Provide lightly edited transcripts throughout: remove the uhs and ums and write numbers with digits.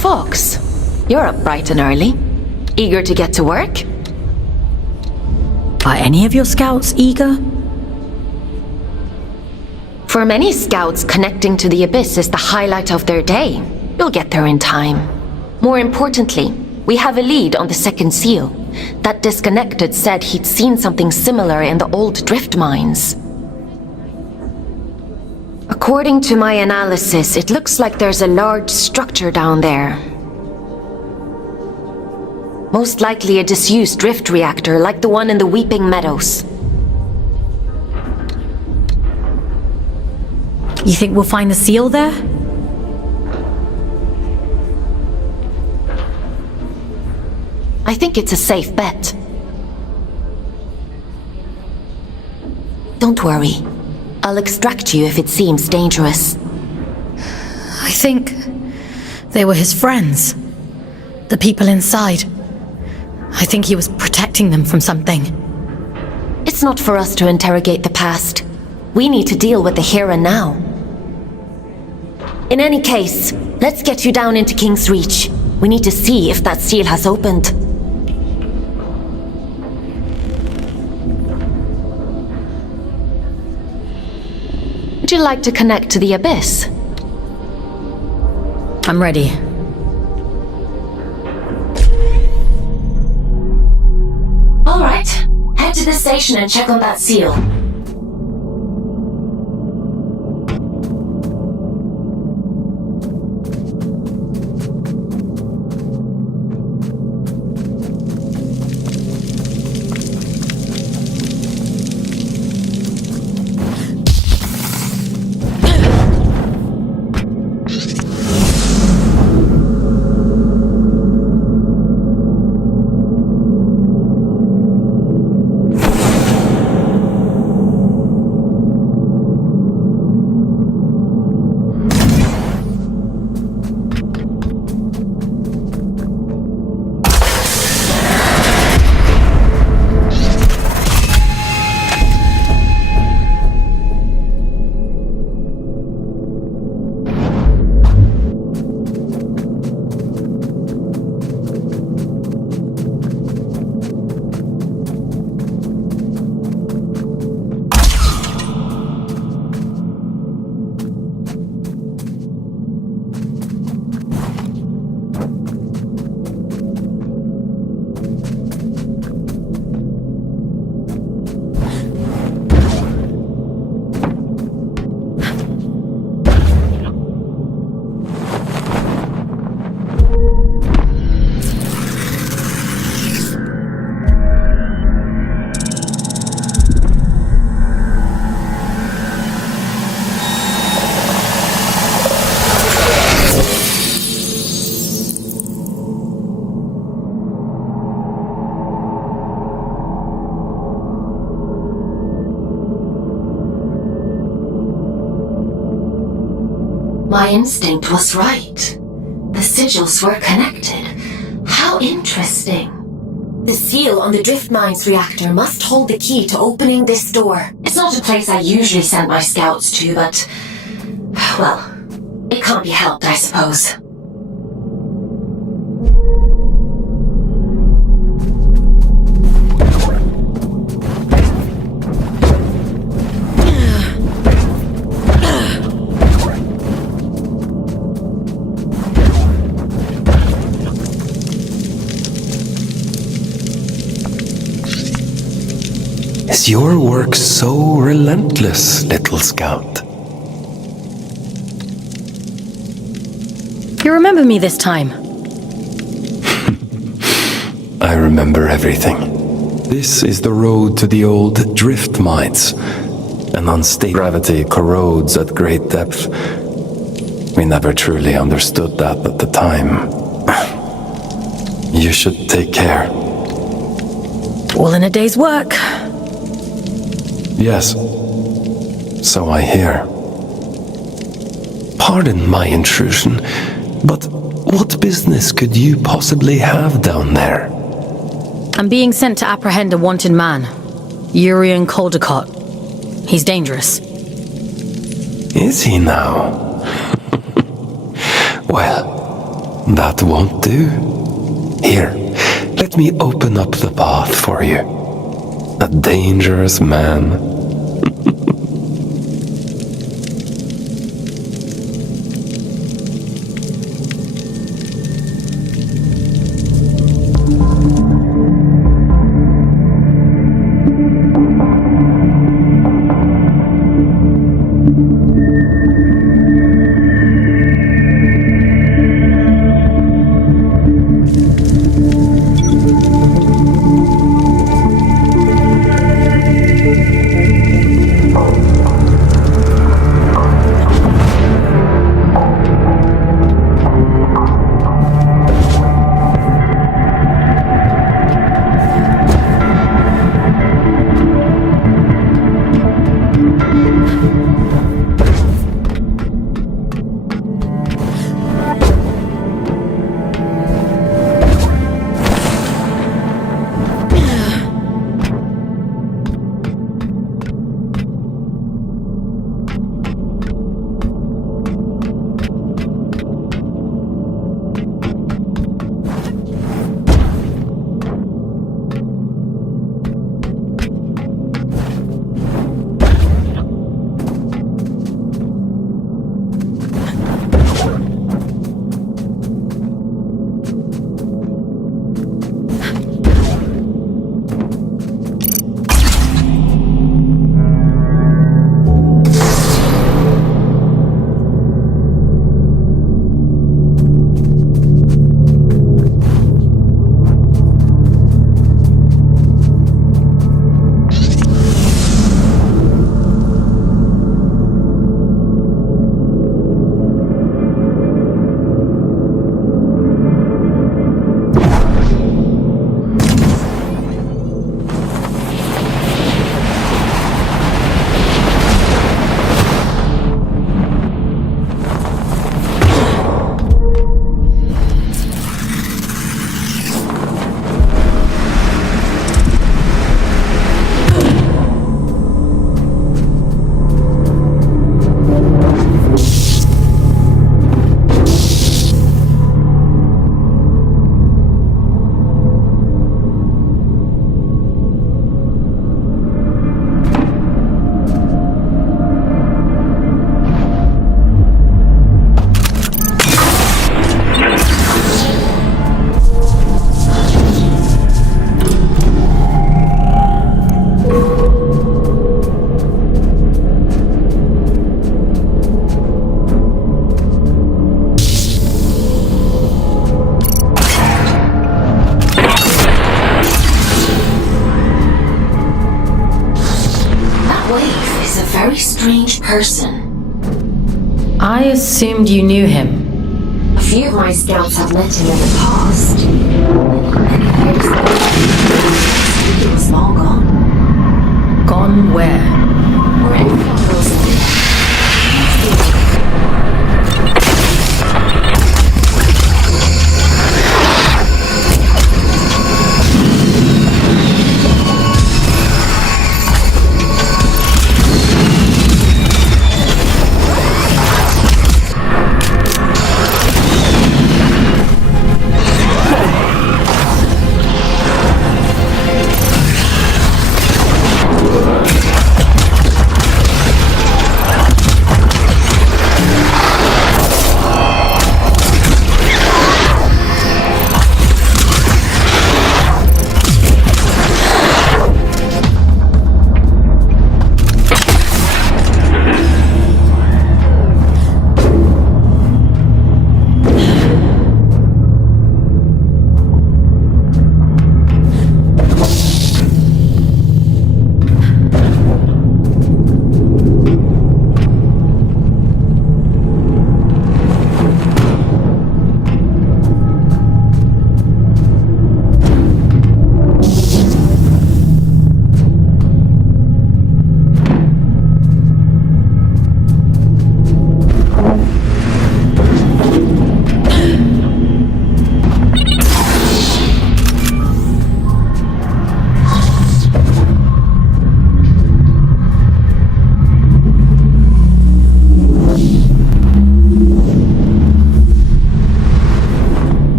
Fox, you're up bright and early. Eager to get to work? Are any of your scouts eager? For many scouts, connecting to the Abyss is the highlight of their day. You'll get there in time. More importantly, we have a lead on the second seal. That disconnected said he'd seen something similar in the old drift mines. According to my analysis, it looks like there's a large structure down there. Most likely a disused drift reactor like the one in the Weeping Meadows. You think we'll find the seal there? I think it's a safe bet. Don't worry. I'll extract you if it seems dangerous. I think they were his friends. The people inside. I think he was protecting them from something. It's not for us to interrogate the past. We need to deal with the here and now. In any case, let's get you down into King's Reach. We need to see if that seal has opened. Would you like to connect to the Abyss? I'm ready. All right. Head to the station and check on that seal. My instinct was right. The sigils were connected. How interesting. The seal on the drift mines reactor must hold the key to opening this door. It's not a place I usually send my scouts to, but... well, it can't be helped, I suppose. Is your work so relentless, little scout? You remember me this time? I remember everything. This is the road to the old drift mines. An unstable gravity corrodes at great depth. We never truly understood that at the time. You should take care. All in a day's work. Yes, so I hear. Pardon my intrusion, but what business could you possibly have down there? I'm being sent to apprehend a wanted man. Urian Caldecott. He's dangerous. Is he now? Well, that won't do. Here, let me open up the path for you. A dangerous man. very strange person. I assumed you knew him. A few of my scouts have met him in the past. He was long gone. Gone where? Wherever he goes in the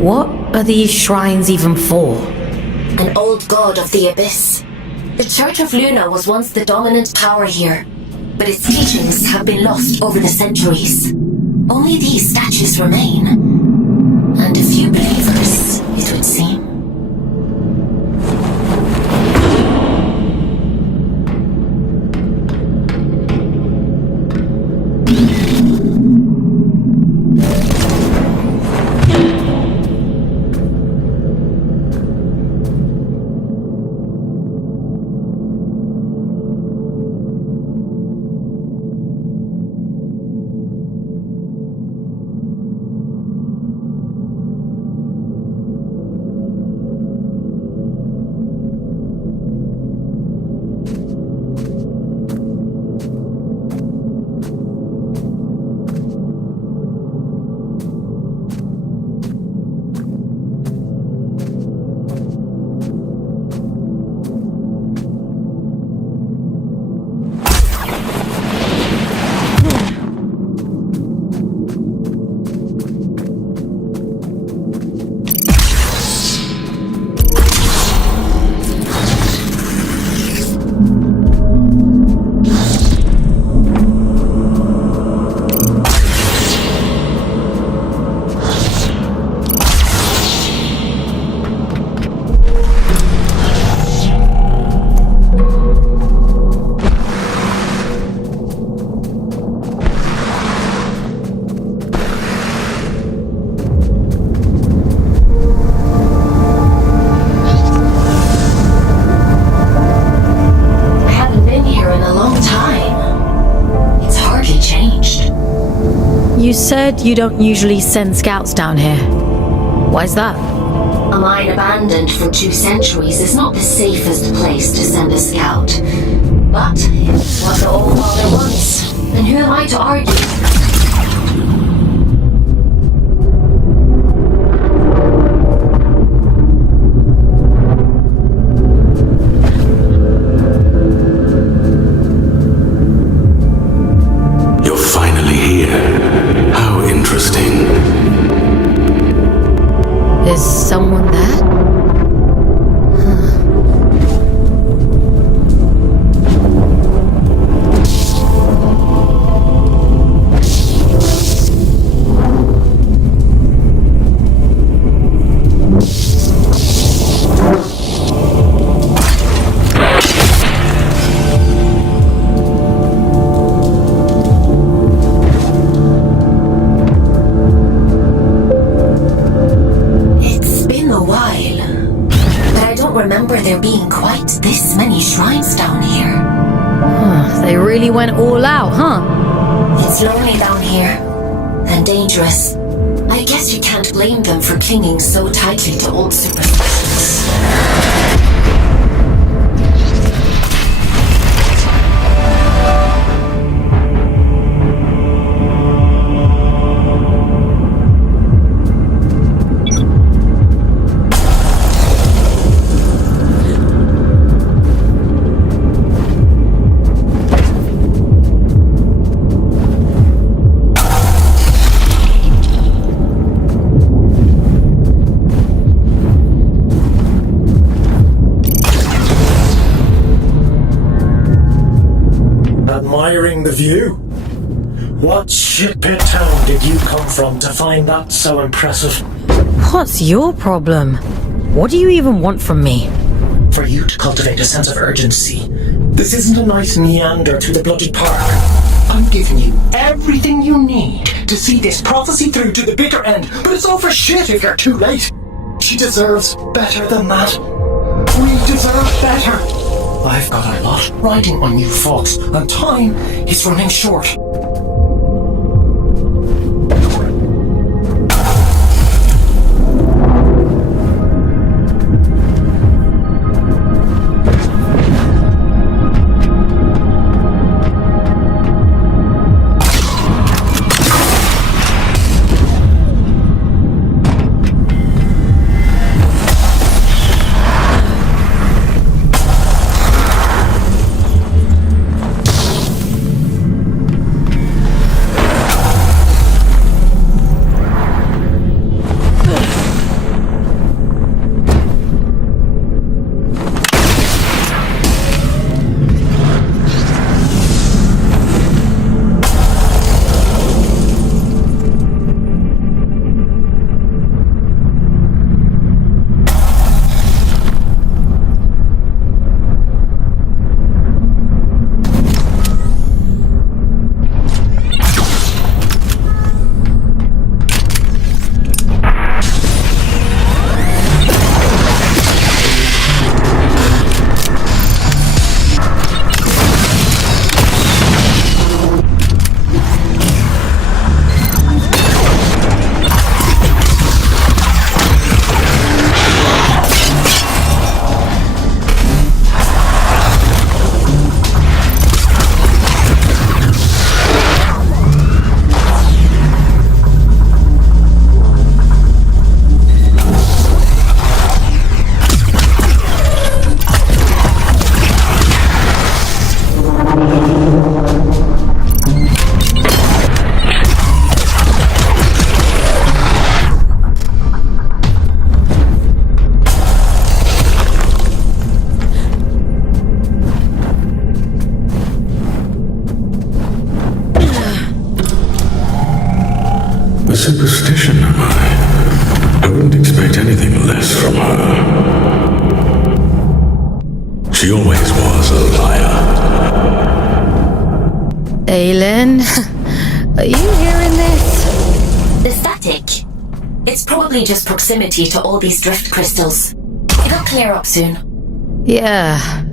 What are these shrines even for? An old god of the Abyss. The Church of Luna was once the dominant power here, but its teachings have been lost over the centuries. Only these statues remain, and a few believers, it would seem. You said you don't usually send scouts down here. Why's that? A mine abandoned for 2 centuries is not the safest place to send a scout. But it's what the Old Father wants, and who am I to argue? Is someone there? Remember there being quite this many shrines down here. They really went all out, huh? It's lonely down here, and dangerous. I guess you can't blame them for clinging so tightly to old superstitions. Admiring the view? What shitpit town did you come from to find that so impressive? What's your problem? What do you even want from me? For you to cultivate a sense of urgency. This isn't a nice meander through the bloody park. I'm giving you everything you need to see this prophecy through to the bitter end, but it's all for shit if you're too late. She deserves better than that. We deserve better. I've got a lot riding on you folks, and time is running short. expect anything less from her. She always was a liar. Aylin, are you hearing this? The static. It's probably just proximity to all these drift crystals. It'll clear up soon. Yeah.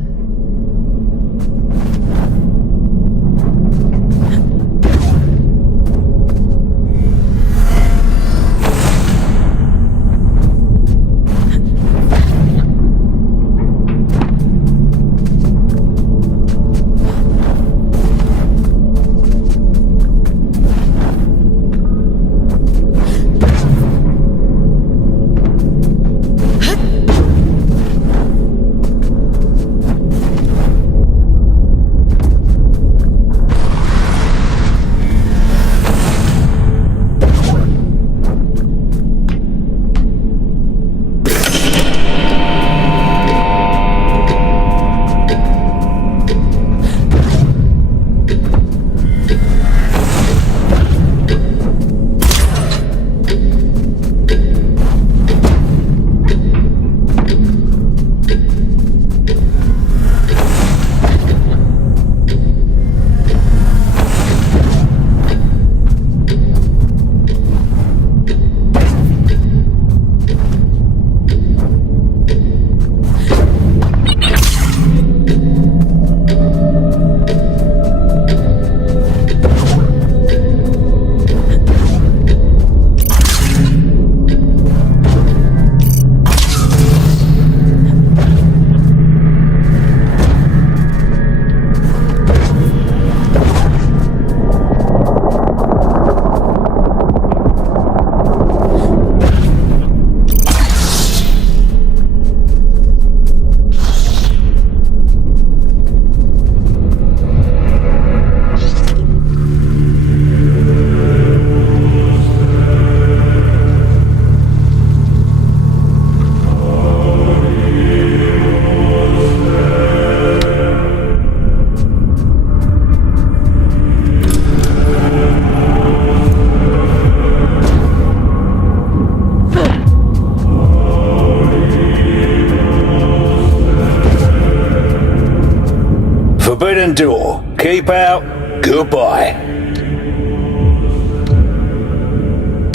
Forbidden door. Keep out. Goodbye.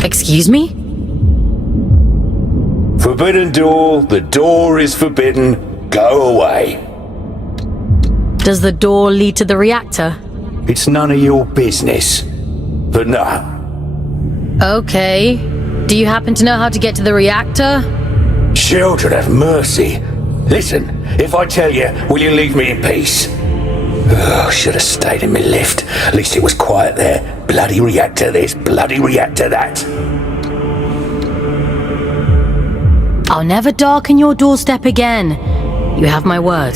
Excuse me? Forbidden door. The door is forbidden. Go away. Does the door lead to the reactor? It's none of your business. But no. Okay. Do you happen to know how to get to the reactor? Children have mercy. Listen, if I tell you, will you leave me in peace? Oh, should have stayed in my lift. At least it was quiet there. Bloody reactor this, bloody reactor that. I'll never darken your doorstep again. You have my word.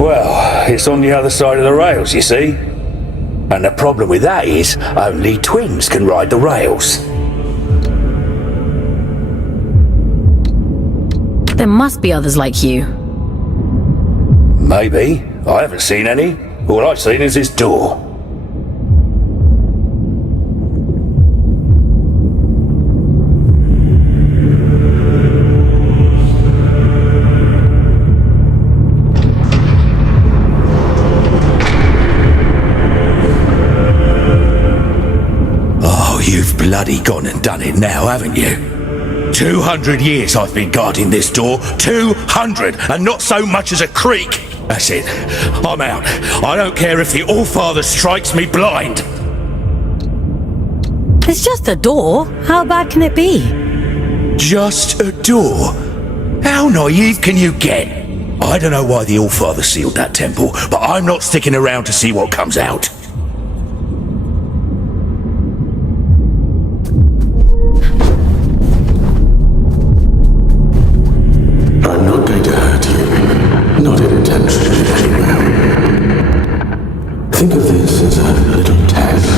Well, it's on the other side of the rails, you see. And the problem with that is, only twins can ride the rails. There must be others like you. Maybe. I haven't seen any. All I've seen is this door. Oh, you've bloody gone and done it now, haven't you? 200 years I've been guarding this door. 200, and not so much as a creak. That's it. I'm out. I don't care if the Allfather strikes me blind. It's just a door. How bad can it be? Just a door? How naive can you get? I don't know why the Allfather sealed that temple, but I'm not sticking around to see what comes out. I'm not going to hurt you. Not intentionally, anyway. Think of this as a little test.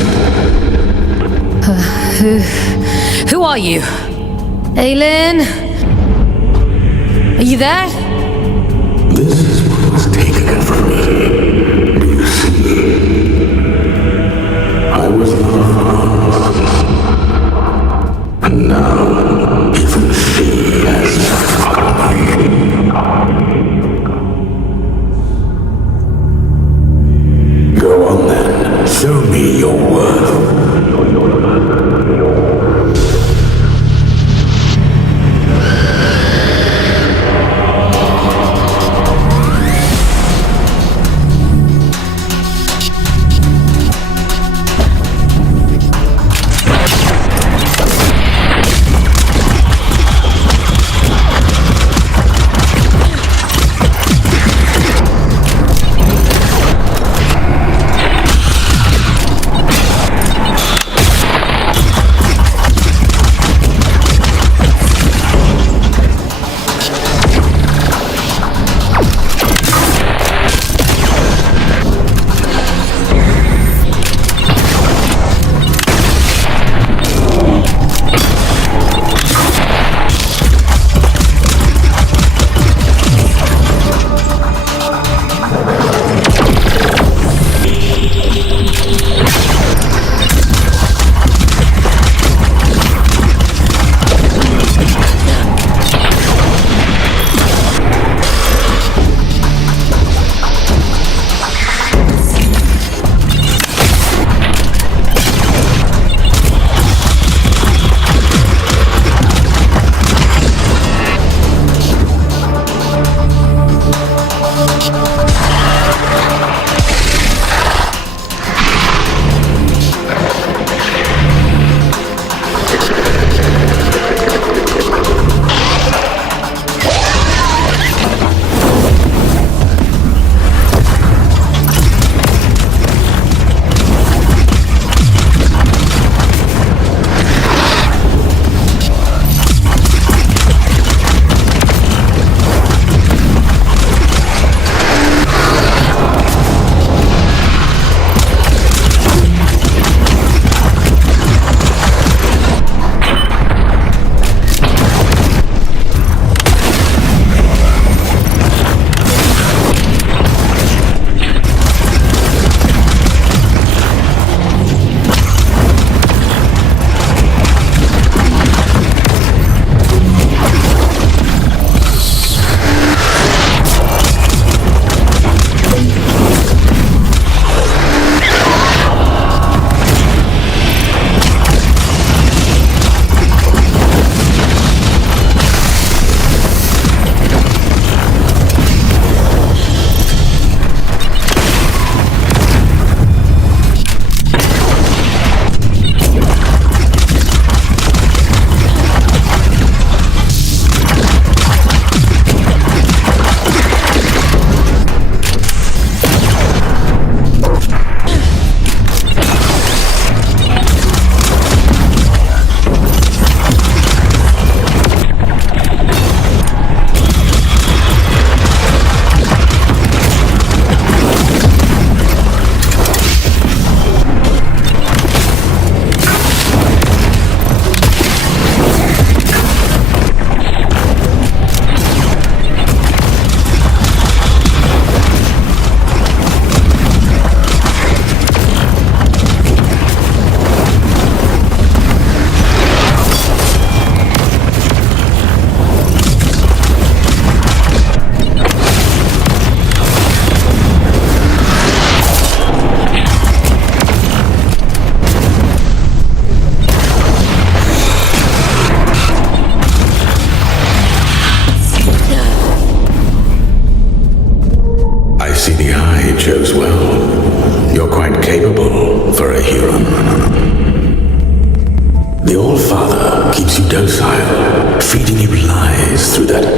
Who are you? Aylin? Are you there? This is what was taken from me. Do you see? I was loved once. And now, even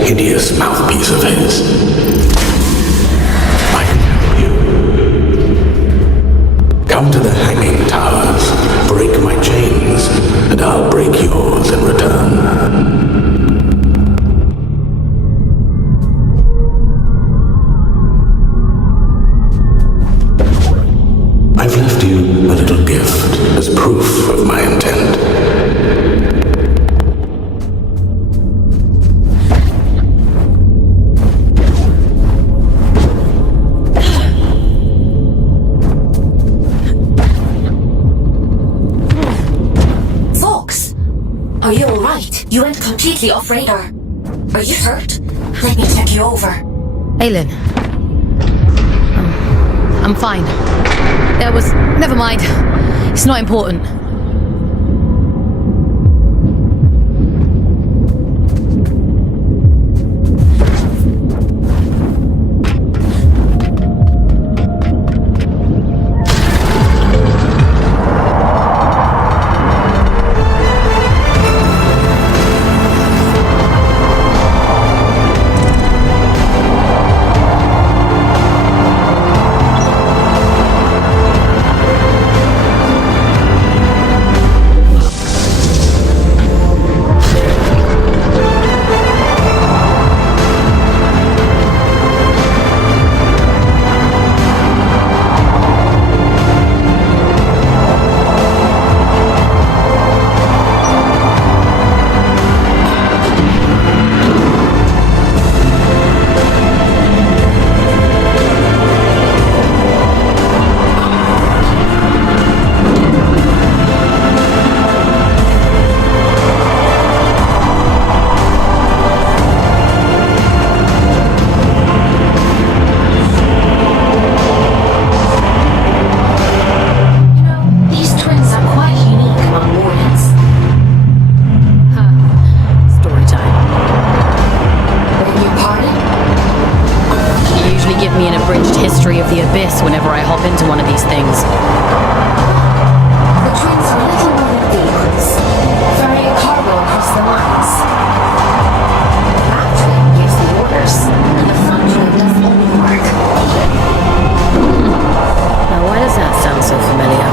hideous mouthpiece of his. I can help you. Come to the hanging towers, break my chains, and I'll break yours in return. I've left you a little gift as proof of my intent. Fox! Are you alright? You went completely off radar. Are you hurt? Let me check you over. Aylin. I'm fine. Never mind. It's not important. Whenever I hop into one of these things. The twins are little more than vehicles, ferrying cargo across the lines. The back train gives the orders, and the front train does all the work. Now, why does that sound so familiar?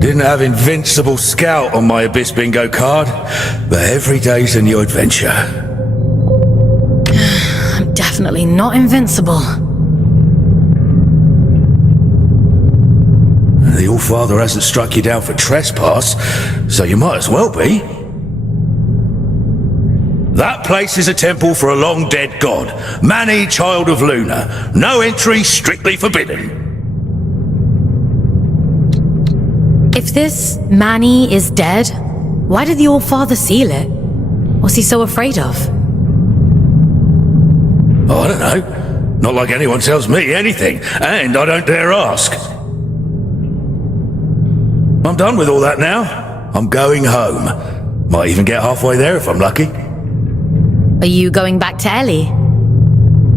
Didn't have Invincible Scout on my Abyss Bingo card, but every day's a new adventure. I'm definitely not invincible. The All-Father hasn't struck you down for trespass, so you might as well be. That place is a temple for a long-dead god, Mani, Child of Luna. No entry, strictly forbidden. If this Mani is dead, why did the All-Father seal it? What's he so afraid of? Oh, I don't know. Not like anyone tells me anything, and I don't dare ask. I'm done with all that now. I'm going home. Might even get halfway there if I'm lucky. Are you going back to Ellie?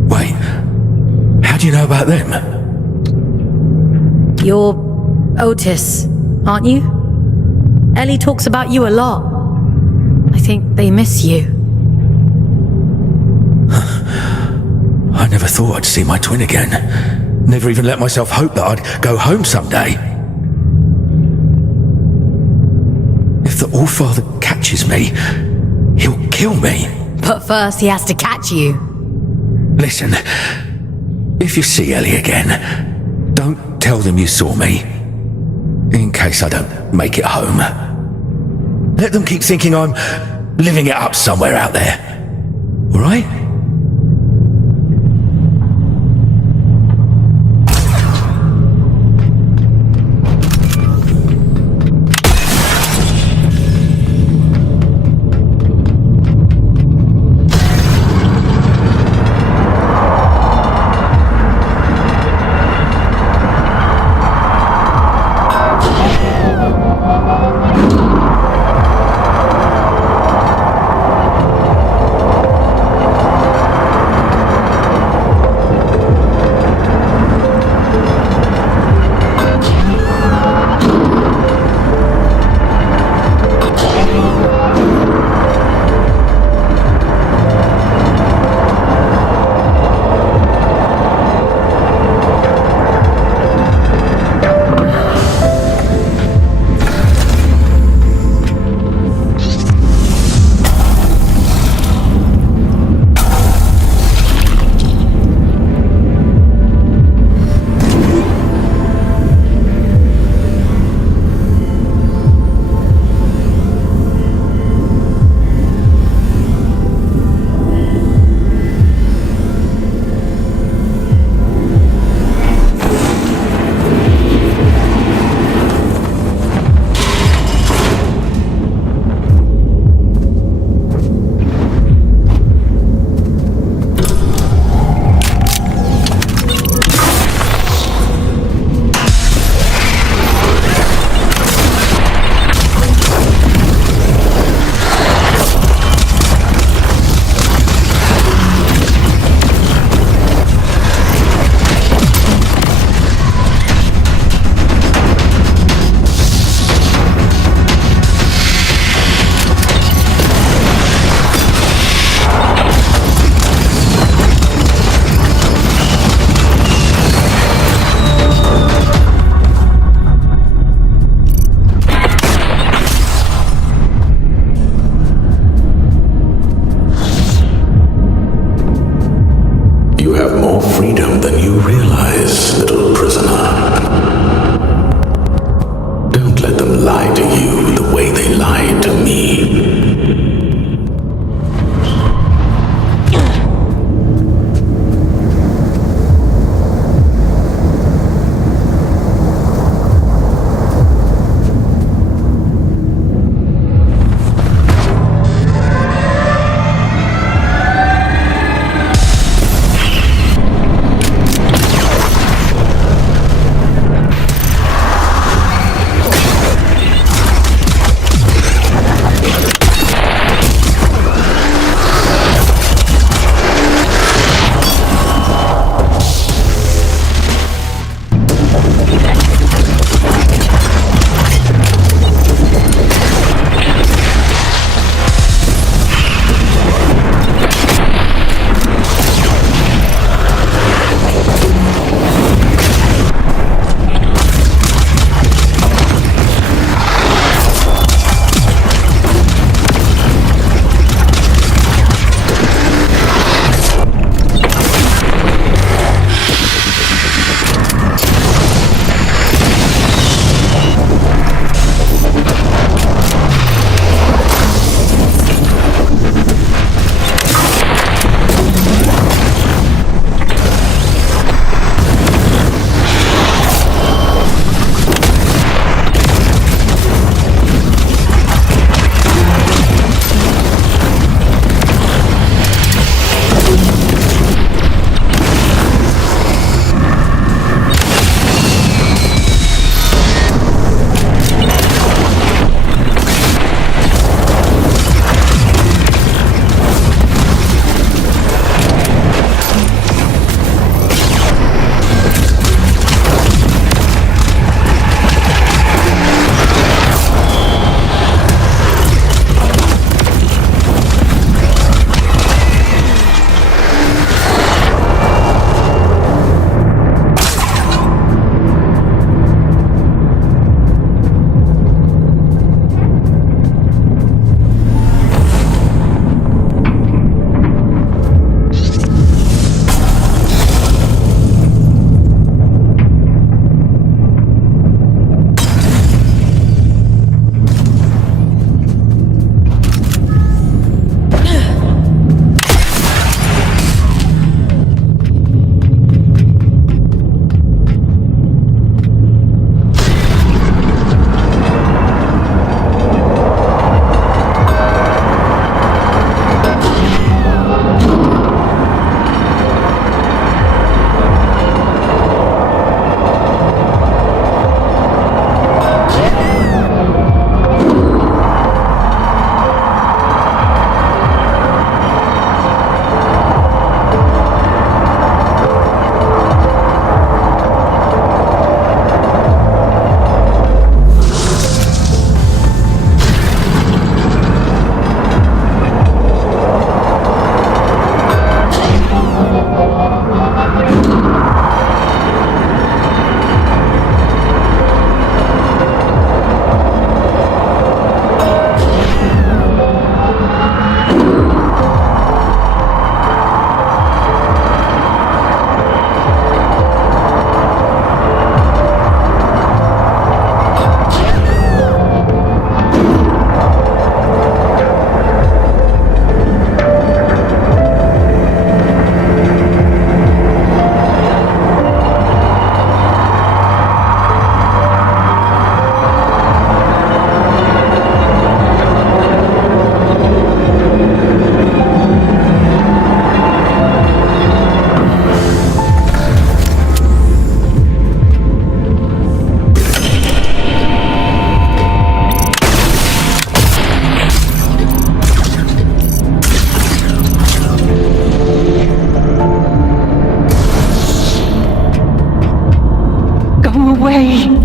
Wait, how do you know about them? You're Otis, aren't you? Ellie talks about you a lot. I think they miss you. I never thought I'd see my twin again. Never even let myself hope that I'd go home someday. If the Allfather catches me, he'll kill me. But first he has to catch you. Listen, if you see Ellie again, don't tell them you saw me. In case I don't make it home. Let them keep thinking I'm living it up somewhere out there. All right?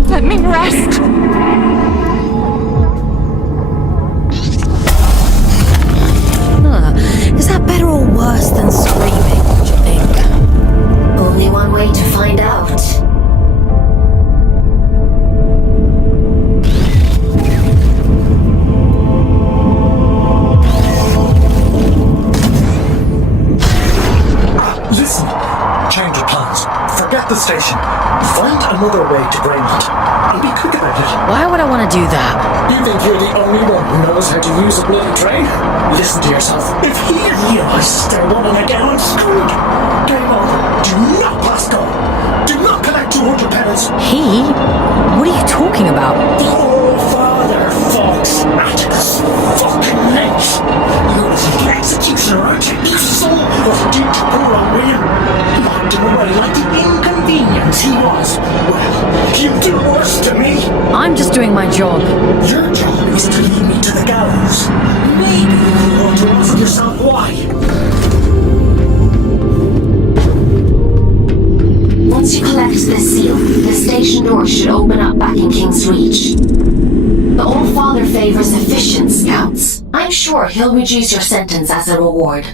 Let me rest. Is that better or worse than screaming, do you think? Only one way to find out. Listen, change of plans. Forget the station. Find another way to Greymont. And be quick about it. Why would I want to do that? You think you're the only one who knows how to use a bloody train? Listen to yourself. If he realizes they're running again, I'm screwed. Game over. Do not pass go. Do not collect 200 pennies. He? What are you talking about? Oh, Father Fox. Atticus fucking Lynch. You was the executioner, aren't you? You saw what he did to poor old William. Locked him away like the inconvenience he was. Well, you do worse to me. I'm just doing my job. Your job is to lead me to the gallows. Maybe you ought to ask yourself why. Once you collect this seal, the station door should open up back in King's Reach. The Old Father favors efficient scouts. I'm sure he'll reduce your sentence as a reward.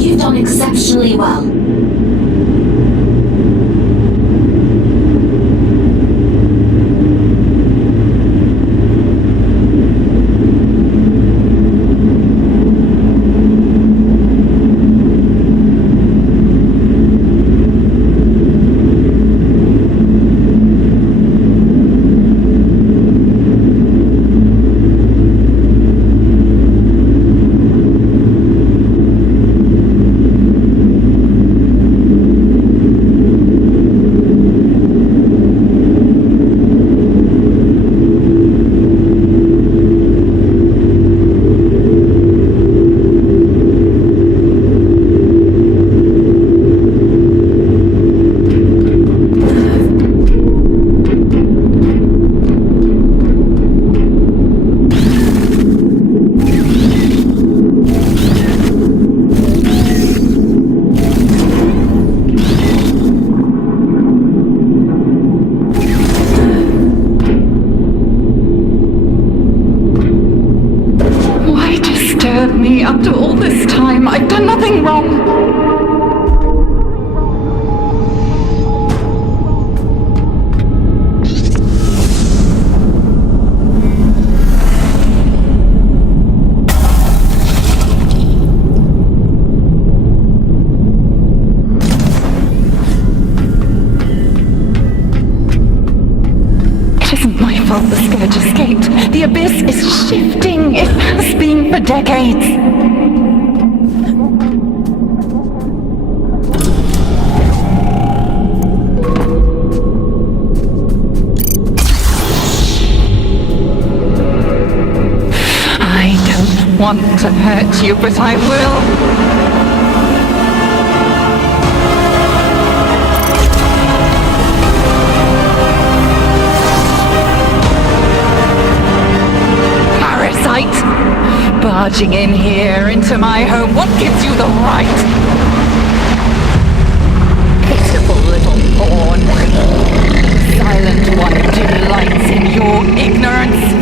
You've done exceptionally well. Me after all this time. I've done nothing wrong. It isn't my fault the Scourge escaped. The abyss is shifting. It has been for decades. I don't want to hurt you, but I will. Barging in here into my home, what gives you the right? Pitiful little pawn. The silent one delights in your ignorance.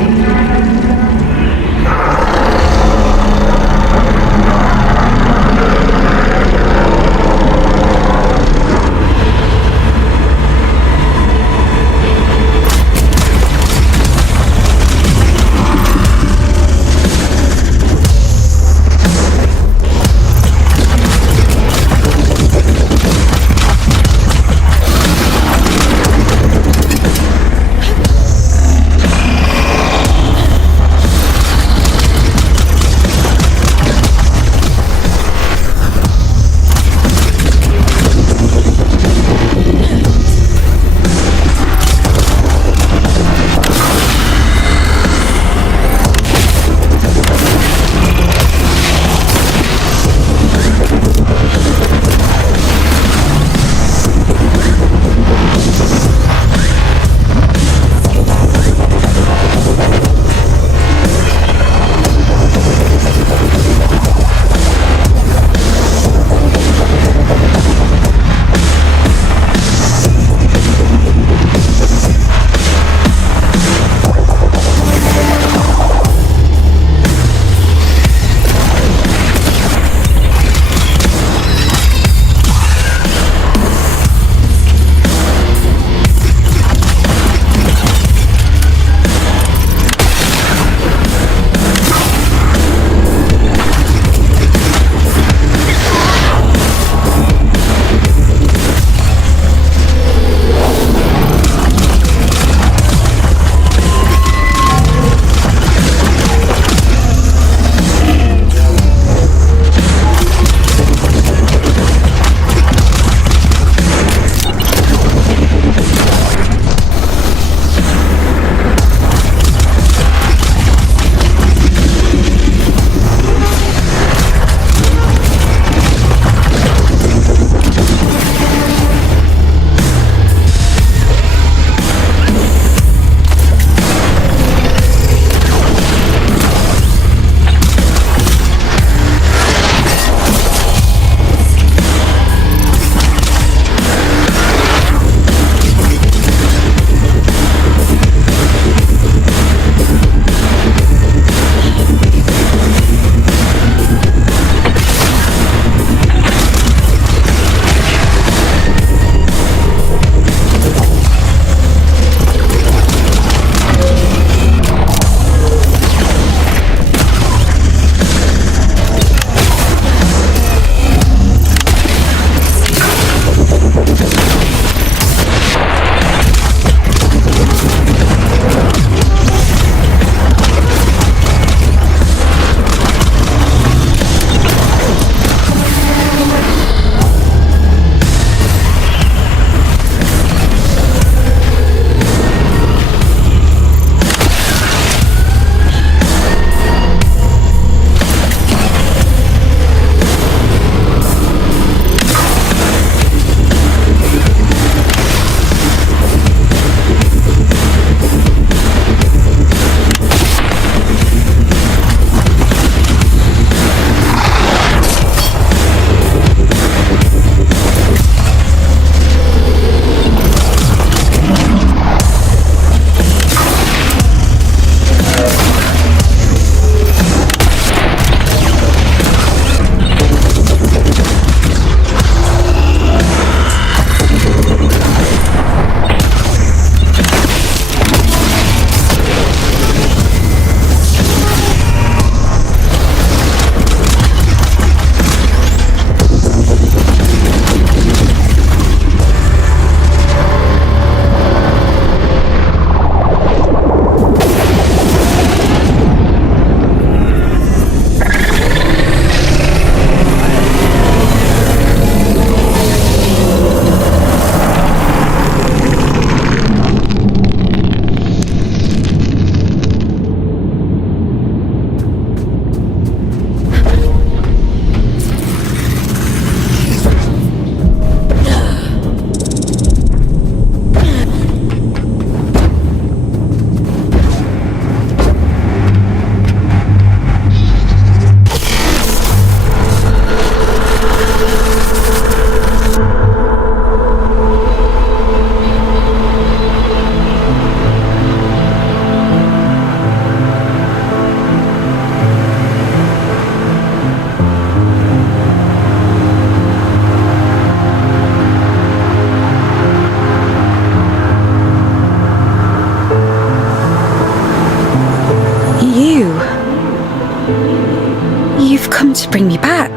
come to bring me back,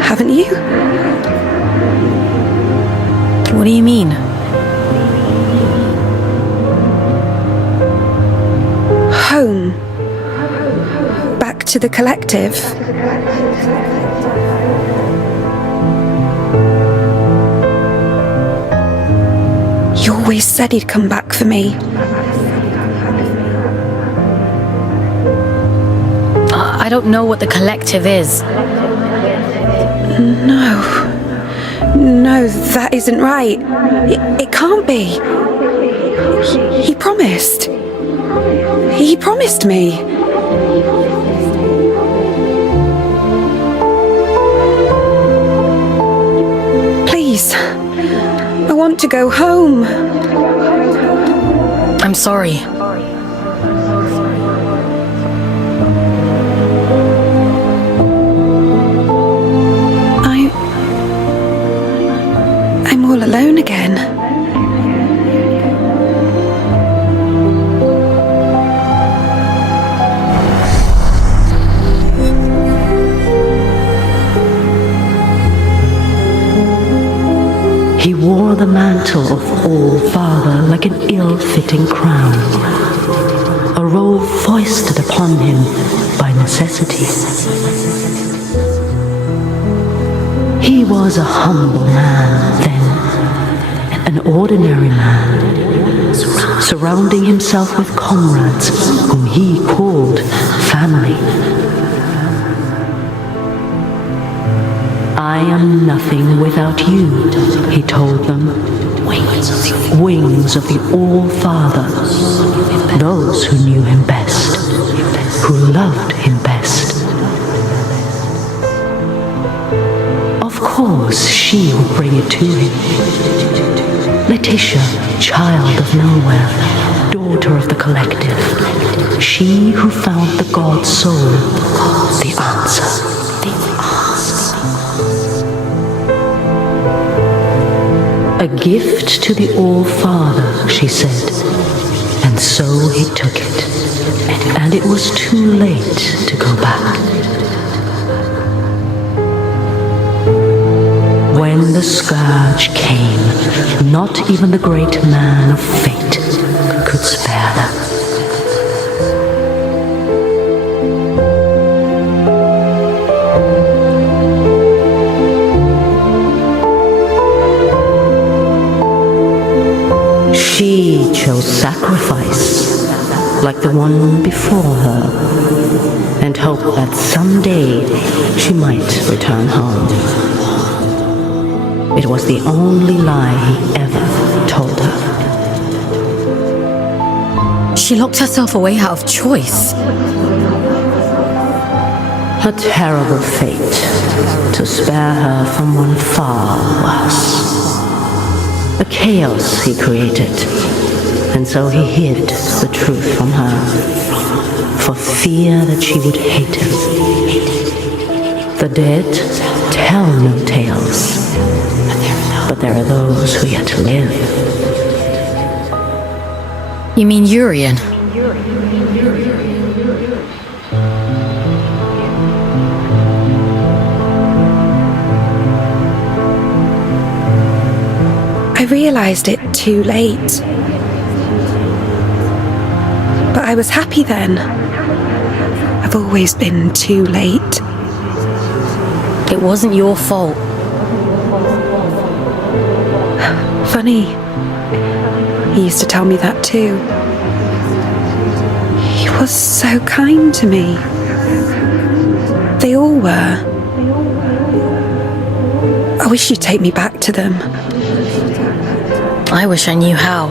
haven't you? What do you mean? Home. Back to the collective. You always said he'd come back for me. I don't know what the collective is. No, that isn't right. It can't be. He promised. He promised me. Please, I want to go home. I'm sorry. I'm all alone again. He wore the mantle of All-Father like an ill-fitting crown, a role foisted upon him by necessity. He was a humble man then, an ordinary man, surrounding himself with comrades whom he called family. I am nothing without you, he told them. Wings of the All-Father, those who knew him best, who loved him best. Of course, she would bring it to him. Letitia, child of nowhere, daughter of the collective, she who found the God soul, the answer. A gift to the All-Father, she said, and so he took it, and it was too late to go back. When the scourge came, not even the great man of fate could spare them. She chose sacrifice, like the one before her, and hoped that someday she might return home. It was the only lie he ever told her. She locked herself away out of choice. A terrible fate to spare her from one far worse. A chaos he created, and so he hid the truth from her, for fear that she would hate him. The dead tell no tales, but there are those who yet live. You mean Urian? I realized it too late. But I was happy then. I've always been too late. It wasn't your fault. Funny. He used to tell me that too. He was so kind to me. They all were. I wish you'd take me back to them. I wish I knew how.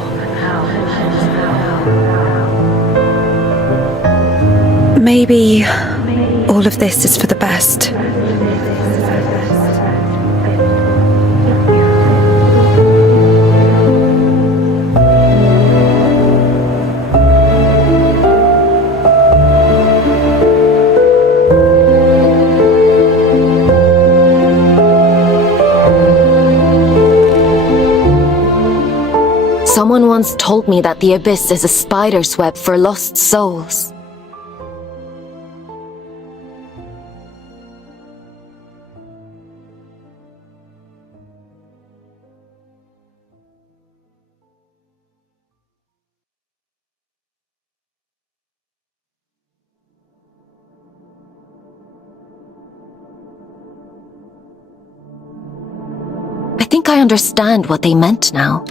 Maybe all of this is for the best. Someone once told me that the Abyss is a spider's web for lost souls. think I understand what they meant now.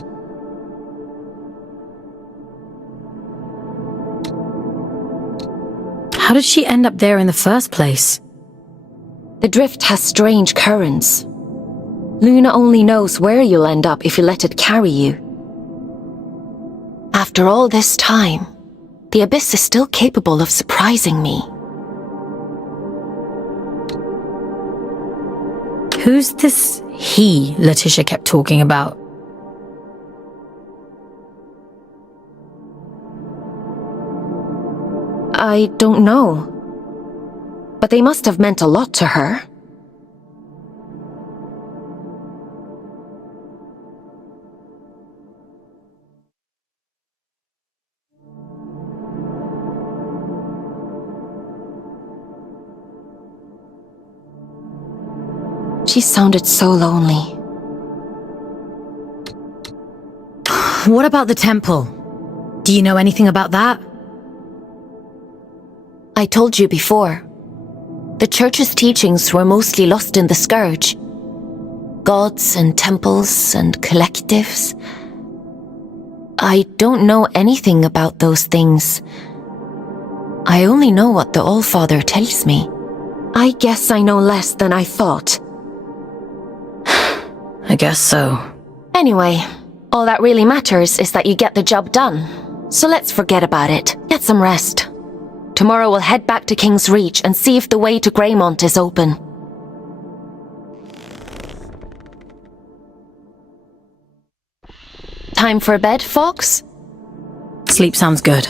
How did she end up there in the first place? The drift has strange currents. Luna only knows where you'll end up if you let it carry you. After all this time, the Abyss is still capable of surprising me. Who's this he Letitia kept talking about? I don't know. But they must have meant a lot to her. She sounded so lonely. What about the temple? Do you know anything about that? I told you before. The church's teachings were mostly lost in the Scourge. Gods and temples and collectives. I don't know anything about those things. I only know what the Allfather tells me. I guess I know less than I thought. I guess so. Anyway, all that really matters is that you get the job done. So let's forget about it. Get some rest. Tomorrow we'll head back to King's Reach and see if the way to Greymont is open. Time for bed, Fox? Sleep sounds good.